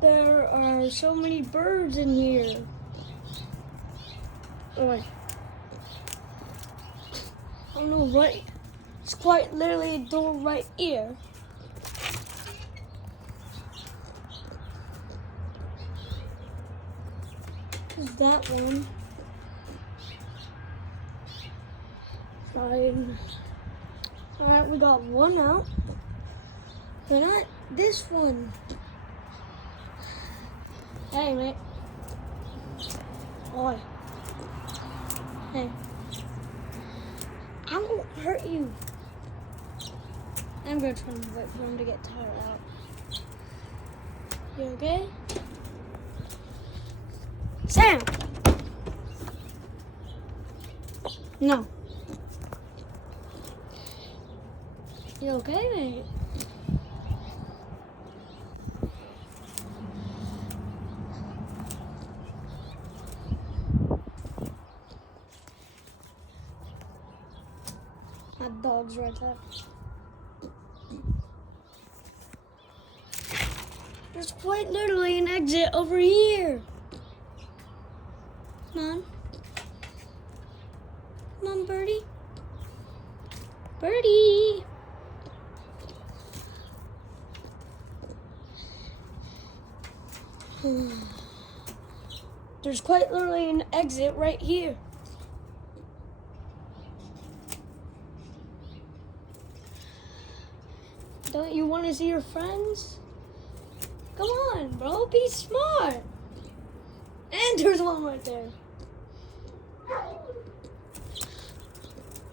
There are so many birds in here. Oh, wait. Oh no, right. It's quite literally a door right here. There's that one. Fine. Alright, we got one out. But not this one. Hey, mate. Oi. Hey. I won't hurt you. I'm gonna try and wait for him to get tired out. You okay? Sam! No. You okay, mate? That dog's right there. There's quite literally an exit over here. Come on. Come on, Birdie. Birdie. There's quite literally an exit right here. Don't you want to see your friends? Come on, bro, be smart. And there's one right there.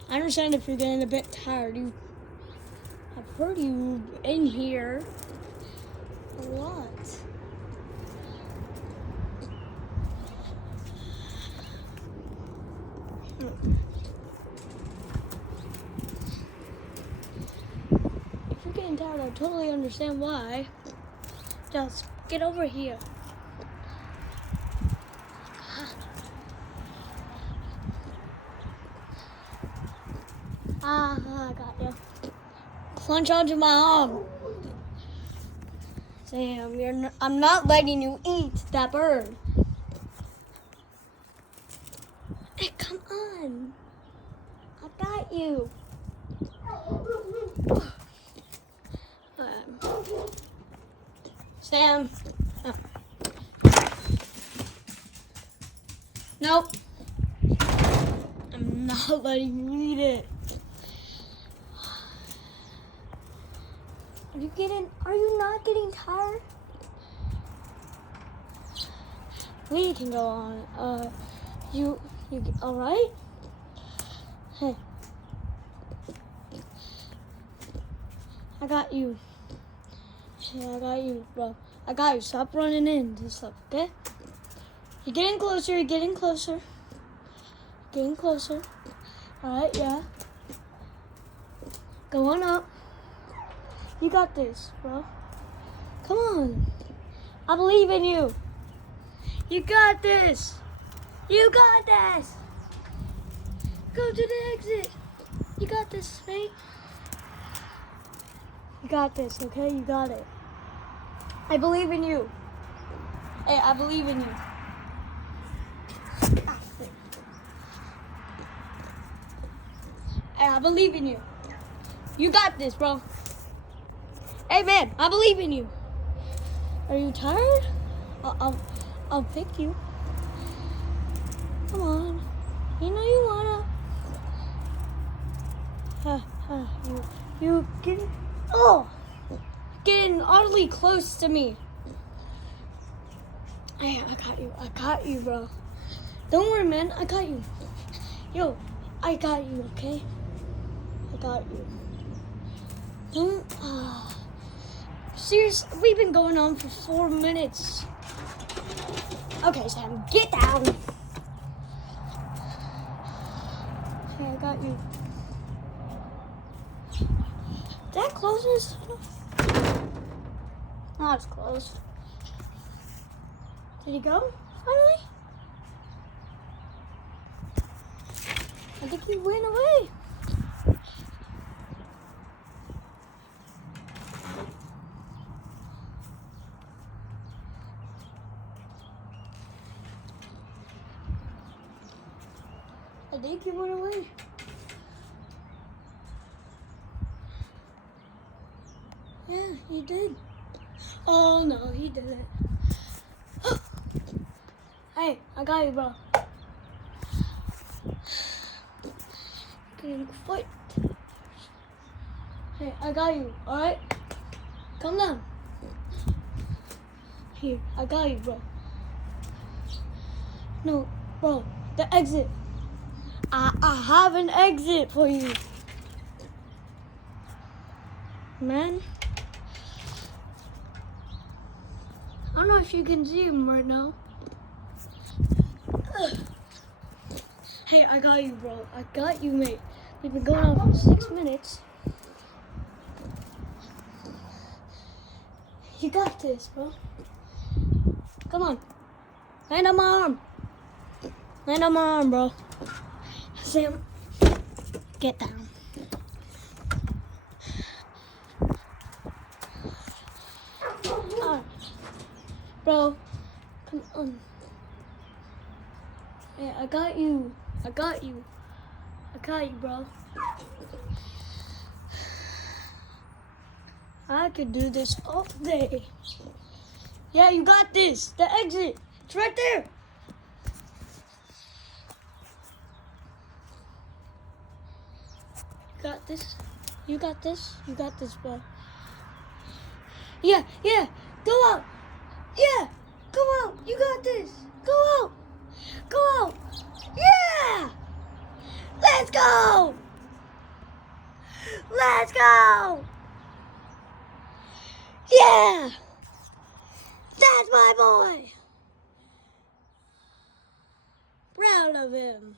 I understand if you're getting a bit tired. I've heard you in here a lot. If you're getting tired, I totally understand why. Just get over here. I got you. Punch onto my arm. Sam, I'm not letting you eat that bird. Hey, come on. I got you. Sam. Oh. Nope. I'm not letting you eat it. Are you not getting tired? We can go on. You all right? Hey. I got you. Yeah, I got you, bro. I got you. Stop running into stuff, okay? You're getting closer. You're getting closer. Getting closer. All right, yeah. Go on up. You got this, bro. Come on. I believe in you. You got this. You got this. Go to the exit. You got this, mate. You got this, okay? You got it. I believe in you. Hey, I believe in you. Hey, I believe in you. You got this, bro. Hey, man, I believe in you. Are you tired? I'll pick you. Come on. You know you wanna. You getting oddly close to me. Hey, I got you, bro. Don't worry, man. I got you. Yo, I got you, okay? I got you. Don't. Seriously, we've been going on for 4 minutes. Okay, Sam, get down. Okay, I got you. That closes? Oh, it's closed. Did he go, finally? I think he went away. I think he went away. Yeah, he did. Oh no, he didn't. Hey, I got you, bro. Getting fight. Hey, I got you, alright? Come down. Here, I got you, bro. No, bro, the exit. I have an exit for you. Man. I don't know if you can see him right now. Hey, I got you, bro. I got you, mate. We've been going on for 6 minutes. You got this, bro. Come on. Land on my arm. Land on my arm, bro. Sam, get down. Bro, come on. Hey, I got you. I got you. I got you, bro. I could do this all day. Yeah, you got this. The exit. It's right there. You got this. You got this. You got this, bro. Yeah. Go out. Yeah. Go out. You got this. Go out. Go out. Yeah. Let's go. Let's go. Yeah. That's my boy. Proud of him.